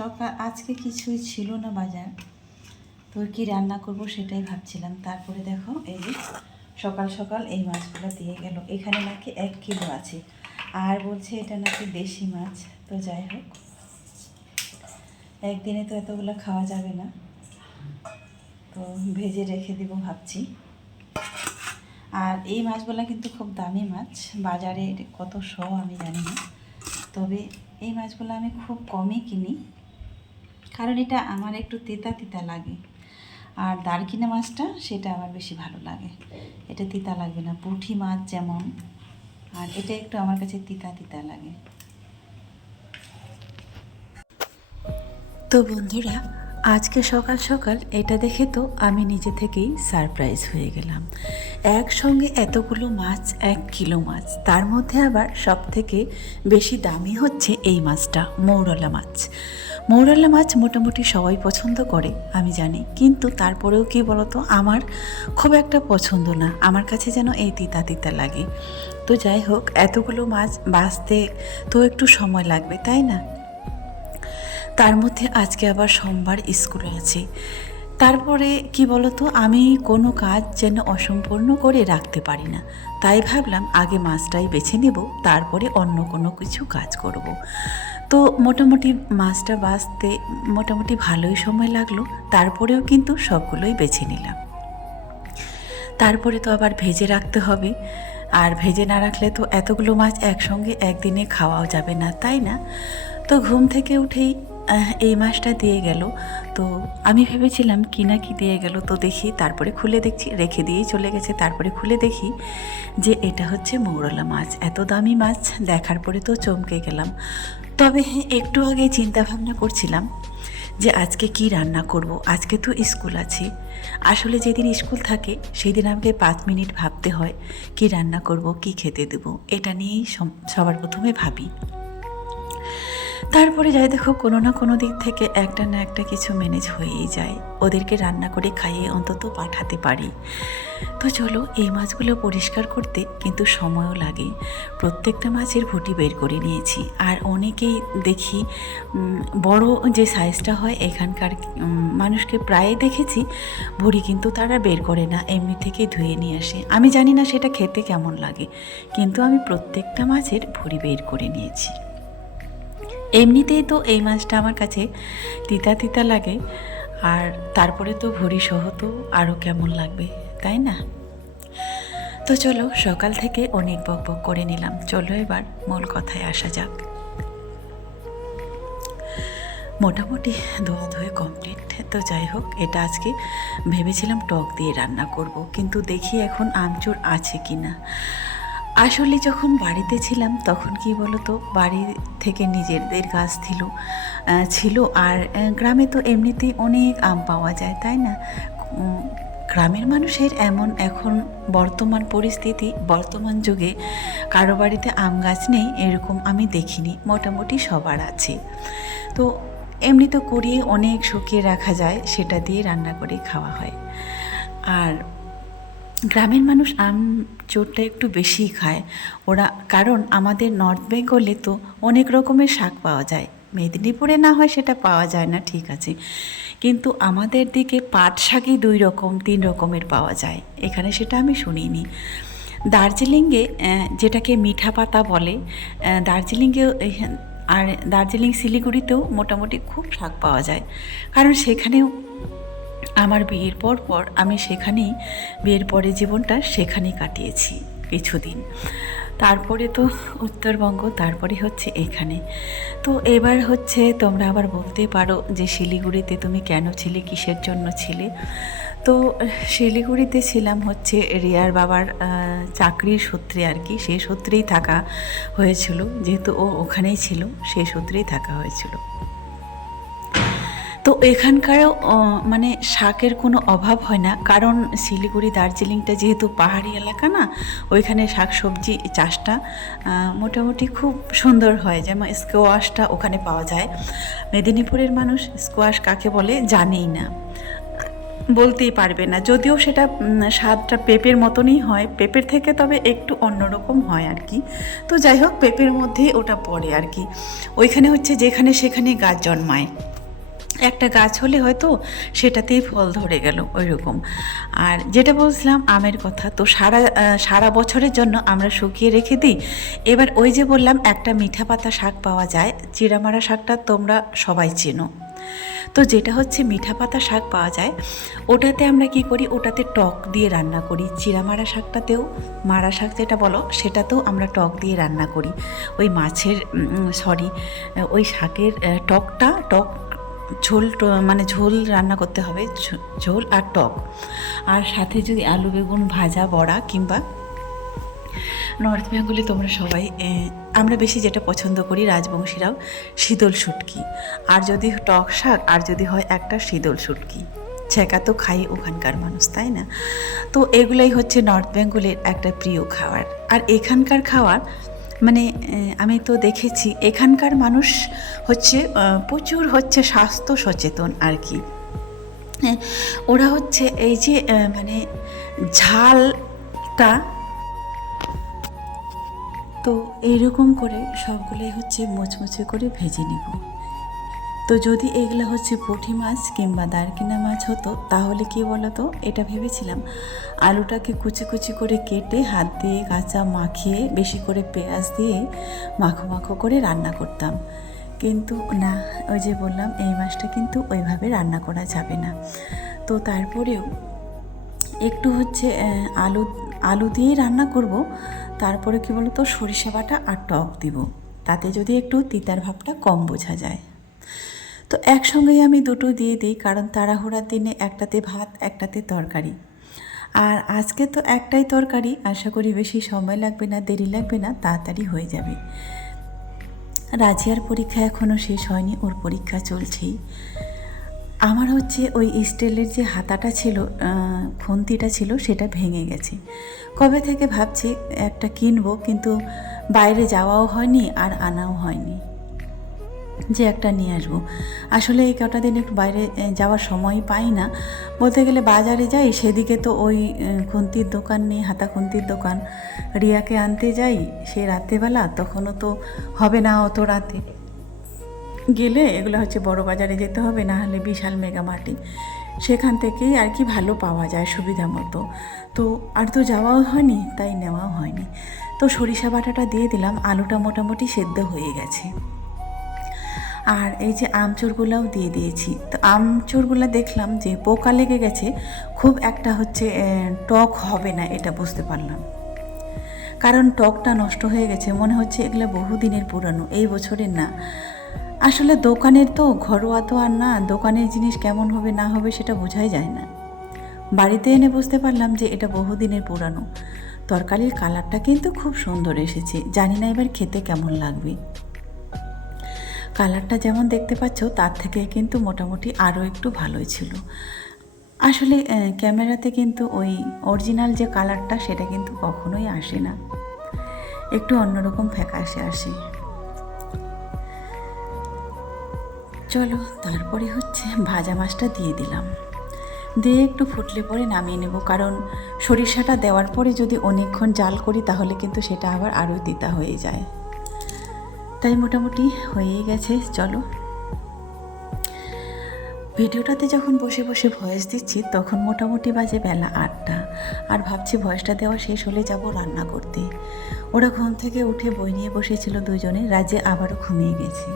সকাল, আজকে কিছুই ছিল না বাজার। তো কি রান্না করব সেটাই ভাবছিলাম। তারপরে দেখো, এই যে সকাল সকাল এই মাছগুলো দিয়ে গেল। এখানে নাকি এক কিলো আছে। আর বলছে এটা নাকি দেশি মাছ। তো যাই হোক, একদিনে তো এতগুলো খাওয়া যাবে না। তো ভেজে রেখে দিব ভাবছি। আর এই মাছগুলো কিন্তু খুব দামি মাছ। বাজারে কত শ আমি জানি না। তবে এই মাছগুলো আমি খুব কমই কিনি। কারণ এটা আমার একটু তিতা তিতা লাগে। আর দারকিনা মাছটা সেটা আমার বেশি ভালো লাগে। এটা তিতা লাগবে না পুঁটি মাছ যেমন। আর এটা একটু আমার কাছে তিতা তিতা লাগে। তো বন্ধুরা, আজকে সকাল সকাল এটা দেখে তো আমি নিজে থেকেই সারপ্রাইজ হয়ে গেলাম। একসঙ্গে এতগুলো মাছ, এক কিলো মাছ। তার মধ্যে আবার সব থেকে বেশি দামি হচ্ছে এই মাছটা, মৌরলা মাছ। মৌরলা মাছ মোটামুটি সবাই পছন্দ করে, আমি জানি। কিন্তু তারপরেও কি বলতো, আমার খুব একটা পছন্দ না। আমার কাছে যেন এই তিতা তিতা লাগে। তো যাই হোক, এতগুলো মাছ বাঁচতে তো একটু সময় লাগবে, তাই না? তার মধ্যে আজকে আবার সোমবার স্কুলে আছে। তারপরে কি বলতো, আমি কোনো কাজ যেন অসম্পূর্ণ করে রাখতে পারি না। তাই ভাবলাম আগে মাছটাই বেছে নেব, তারপরে অন্য কোনো কিছু কাজ করব। তো মোটামুটি মাছটা বাঁচতে মোটামুটি ভালোই সময় লাগল, তারপরেও কিন্তু সবগুলোই বেছে নিলাম। তারপরে তো আবার ভেজে রাখতে হবে। আর ভেজে না রাখলে তো এতগুলো মাছ একসঙ্গে একদিনে খাওয়াও যাবে না, তাই না? তো ঘুম থেকে উঠেই এই মাছটা দিয়ে গেল। তো আমি ভেবেছিলাম কি না কি দিয়ে গেল, তো দেখি তারপরে খুলে দেখছি, রেখে দিয়েই চলে গেছে। তারপরে খুলে দেখি যে এটা হচ্ছে মৌরলা মাছ। এত দামি মাছ, দেখার পরে তো চমকে গেলাম। তবে একটু আগে চিন্তা ভাবনা করছিলাম যে আজকে কি রান্না করব, আজকে তো স্কুল আছে। আসলে যেদিন স্কুল থাকে সেই দিন আমাকে পাঁচ মিনিট ভাবতে হয়, কি রান্না করব, কি খেতে দেব, এটা নিয়েই সবার প্রথমে ভাবি। তারপরে যাই দেখো কোনো না কোনো দিক থেকে একটা না একটা কিছু ম্যানেজ হয়েই যায়। ওদেরকে রান্না করে খাইয়ে অন্তত পাঠাতে পারি। তো চলো, এই মাছগুলো পরিষ্কার করতে কিন্তু সময়ও লাগে। প্রত্যেকটা মাছের ভুটি বের করে নিয়েছি। আর অনেকেই দেখি বড় যে সাইজটা হয় এখানকার মানুষকে প্রায় দেখেছি, ভুড়ি কিন্তু তারা বের করে না, এমনি থেকে ধুয়ে নিয়ে আসে। আমি জানি না সেটা খেতে কেমন লাগে, কিন্তু আমি প্রত্যেকটা মাছের ভুড়ি বের করে নিয়েছি। এমনিতেই তো এই মাছটা আমার কাছে তিতা তিতা লাগে, আর তারপরে তো ভরি সহ তো আরও কেমন লাগবে, তাই না? তো চলো, সকাল থেকে অনেক বক বক করে নিলাম। চলো এবার মূল কথায় আসা যাক। মোটামুটি ধোয়া ধুয়ে কমপ্লিট তো যাই হোক, এটা আজকে ভেবেছিলাম টক দিয়ে রান্না করব, কিন্তু দেখি এখন আমচুর আছে কি না আসলে যখন বাড়িতে ছিলাম, তখন কি বলতো, বাড়ি থেকে নিজেদের গাছ ছিল ছিল। আর গ্রামে তো এমনিতেই অনেক আম পাওয়া যায়, তাই না? গ্রামের মানুষের এমন এখন বর্তমান পরিস্থিতি, বর্তমান যুগে কারও বাড়িতে আম গাছ নেই, এরকম আমি দেখিনি, মোটামুটি সবার আছে। তো এমনি তো কুড়িয়ে অনেক শুকিয়ে রাখা যায়, সেটা দিয়ে রান্না করে খাওয়া হয়। আর গ্রামের মানুষ আম চোরটা একটু বেশিই খায়। ওরা, কারণ আমাদের নর্থ বেঙ্গলে তো অনেক রকমের শাক পাওয়া যায়। মেদিনীপুরে না হয় সেটা পাওয়া যায় না, ঠিক আছে। কিন্তু আমাদের দিকে পাট শাকই দুই রকম, তিন রকমের পাওয়া যায়। এখানে সেটা আমি শুনিনি। দার্জিলিংয়ে যেটাকে মিঠা পাতা বলে দার্জিলিংয়ে আর দার্জিলিং শিলিগুড়িতেও মোটামুটি খুব শাক পাওয়া যায়। কারণ সেখানেও আমার বিয়ের পর পর আমি সেখানেই, বিয়ের পরে জীবনটা সেখানেই কাটিয়েছি কিছুদিন। তারপরে তো উত্তরবঙ্গ, তারপরে হচ্ছে এখানে। তো এবার হচ্ছে তোমরা আবার বলতে পারো যে শিলিগুড়িতে তুমি কেন ছিলে, কিসের জন্য ছিলে? তো শিলিগুড়িতে ছিলাম হচ্ছে রিয়ার বাবার চাকরির সূত্রে আর কি। সেই সূত্রেই থাকা হয়েছিল, যেহেতু ও ওখানেই ছিল সেই সূত্রেই থাকা হয়েছিল। তো এখানকারও মানে শাকের কোনো অভাব হয় না। কারণ শিলিগুড়ি, দার্জিলিংটা যেহেতু পাহাড়ি এলাকা না, ওইখানে শাক সবজি চাষটা মোটামুটি খুব সুন্দর হয়। যেমন স্কোয়াশটা ওখানে পাওয়া যায়। মেদিনীপুরের মানুষ স্কোয়াশ কাকে বলে জানেই না। বলতেই পারবে না। যদিও সেটা স্বাদটা পেঁপের মতনই হয়। পেঁপের থেকে তবে একটু অন্যরকম হয় আর কি। তো যাই হোক, পেঁপের মধ্যেই ওটা পড়ে আর কি। ওইখানে হচ্ছে যেখানে সেখানে গাছ জন্মায়। একটা গাছ হলে হয়তো সেটাতেই ফল ধরে গেল ওই রকম আর যেটা বলছিলাম, আমের কথা, তো সারা সারা বছরের জন্য আমরা শুকিয়ে রেখে দিই। এবার ওই যে বললাম, একটা মিঠা পাতা শাক পাওয়া যায়। চিরামারা শাকটা তোমরা সবাই চেনো। তো যেটা হচ্ছে মিঠা পাতা শাক পাওয়া যায়, ওটাতে আমরা কি করি? ওটাতে টক দিয়ে রান্না করি। চিরামারা শাকটাতেও, মারা শাক যেটা বলো, সেটাতেও আমরা টক দিয়ে রান্না করি। ওই মাছের সরি ওই শাকের টকটা, টক ঝোল মানে ঝোল রান্না করতে হবে ঝোল আর টক। আর সাথে যদি আলু, বেগুন, ভাজা, বড়া কিংবা নর্থ বেঙ্গলে তোমরা সবাই আমরা বেশি যেটা পছন্দ করি রাজবংশীরাও শীতল শুটকি। আর যদি টক শাক, আর যদি হয় একটা শীতল শুটকি। ছেঁকা তো খাই ওখানকার মানুষ, তাই না? তো এগুলাই হচ্ছে নর্থ বেঙ্গলের একটা প্রিয় খাবার। আর এখানকার খাবার মানে আমি তো দেখেছি, এখানকার মানুষ হচ্ছে প্রচুর হচ্ছে স্বাস্থ্য সচেতন আর কি। ওরা হচ্ছে এই যে মানে ঝালটা তো এইরকম করে সবগুলোই হচ্ছে মুচমুচে করে ভেজে নিব। তো যদি এগুলো হচ্ছে পুঁটি মাছ কিংবা দারকিনা মাছ হতো, তাহলে কি বলতো? এটা ভেবেছিলাম। আলুটাকে কুচি কুচি করে কেটে হাত দিয়ে কাঁচা মাখিয়ে বেশি করে পেঁয়াজ দিয়ে মাখো মাখো করে রান্না করতাম। কিন্তু না, ওই যে বললাম, এই মাছটা কিন্তু ওইভাবে রান্না করা যাবে না। তো তারপরেও একটু হচ্ছে আলু আলু দিয়েই রান্না করব, তারপরে কি বলতো, সরিষা বাটা আর টক দিব। তাতে যদি একটু তিতার ভাবটা কম বোঝা যায়। তো একসঙ্গেই আমি দুটো দিয়ে দিই, কারণ তাড়াহুড়ার দিনে একটাতে ভাত, একটাতে তরকারি। আর আজকে তো একটাই তরকারি, আশা করি বেশি সময় লাগবে না, দেরি লাগবে না, তাড়াতাড়ি হয়ে যাবে। রাজিয়ার পরীক্ষা এখনও শেষ হয়নি, ওর পরীক্ষা চলছেই। আমার হচ্ছে ওই স্টিলের যে হাতাটা ছিল খুন্তিটা ছিল, সেটা ভেঙে গেছে। কবে থেকে ভাবছি একটা কিনবো, কিন্তু বাইরে যাওয়াও হয়নি আর আনাও হয়নি। যে একটা নিয়ে আসব। আসলে এই কটা দিন একটু বাইরে যাওয়ার সময় পাই না। বলতে গেলে বাজারে যাই, সেদিকে তো ওই খুন্তির দোকান নেই, হাতা খুন্তির দোকান। রিয়াকে আনতে যাই, সে রাত্রেবেলা, তখনও তো হবে না অত রাতে। গেলে এগুলো হচ্ছে বড় বাজারে যেতে হবে, না হলে বিশাল মেগা মার্টি সেখান থেকেই আর কি ভালো পাওয়া যায় সুবিধা মতো। তো আর তো যাওয়াও হয়নি, তাই নেওয়াও হয়নি। তো সরিষা বাটাটা দিয়ে দিলাম, আলুটা মোটামুটি সেদ্ধ হয়ে গেছে। আর এই যে আমচুরগুলাও দিয়ে দিয়েছি। তো আমচুরগুলো দেখলাম যে পোকা লেগে গেছে, খুব একটা হচ্ছে টক হবে না, এটা বুঝতে পারলাম। কারণ টকটা নষ্ট হয়ে গেছে, মনে হচ্ছে এগুলো বহুদিনের পুরানো, এই বছরের না। আসলে দোকানের তো ঘরোয়া তো আর না, দোকানের জিনিস কেমন হবে না হবে সেটা বোঝাই যায় না। বাড়িতে এনে বুঝতে পারলাম যে এটা বহুদিনের পুরানো। তরকারির কালারটা কিন্তু খুব সুন্দর এসেছে, জানি না এবার খেতে কেমন লাগবে। কালারটা যেমন দেখতে পাচ্ছ, তার থেকে কিন্তু মোটামুটি আরও একটু ভালোই ছিল। আসলে ক্যামেরাতে কিন্তু ওই অরিজিনাল যে কালারটা, সেটা কিন্তু কখনোই আসে না। একটু অন্যরকম ফ্যাকাশে আসে। চলো, তারপরে হচ্ছে ভাজা মাছটা দিয়ে দিলাম। দিয়ে একটু ফুটলে পরে নামিয়ে নেব, কারণ সরিষাটা দেওয়ার পরে যদি অনেকক্ষণ জাল করি, তাহলে কিন্তু সেটা আবার আরও দিতা হয়ে যায়। তাই মোটামুটি হয়েই গেছে, চলো। ভিডিওটাতে যখন বসে বসে ভয়েস দিচ্ছি, তখন মোটামুটি বাজে বেলা আটটা। আর ভাবছি ভয়েসটা দেওয়া শেষ হলে যাব রান্না করতে। ওরা ঘুম থেকে উঠে বই নিয়ে বসেছিল দুজনে রাজে আবারও ঘুমিয়ে গেছে।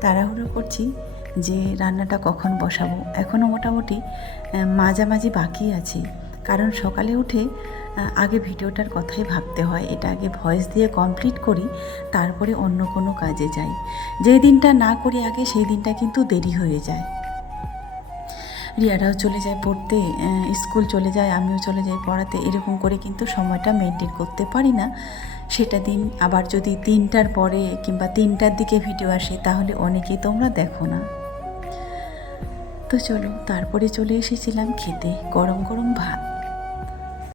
তাড়াহুড়ো করছি যে রান্নাটা কখন বসাবো। এখনও মোটামুটি মাঝামাঝি বাকি আছে। কারণ সকালে উঠে আগে ভিডিওটার কথাই ভাবতে হয়। এটা আগে ভয়েস দিয়ে কমপ্লিট করি, তারপরে অন্য কোনো কাজে যাই। যেই দিনটা না করি আগে, সেই দিনটা কিন্তু দেরি হয়ে যায়। রিয়ারাও চলে যায় পড়তে স্কুল চলে যায়, আমিও চলে যাই পড়াতে। এরকম করে কিন্তু সময়টা মেনটেন করতে পারি না। সেটা দিন আবার যদি তিনটার পরে কিংবা তিনটার দিকে ভিডিও আসে, তাহলে অনেকেই তোমরা দেখো না। তো চলো, তারপরে চলে এসেছিলাম খেতে, গরম গরম ভাত।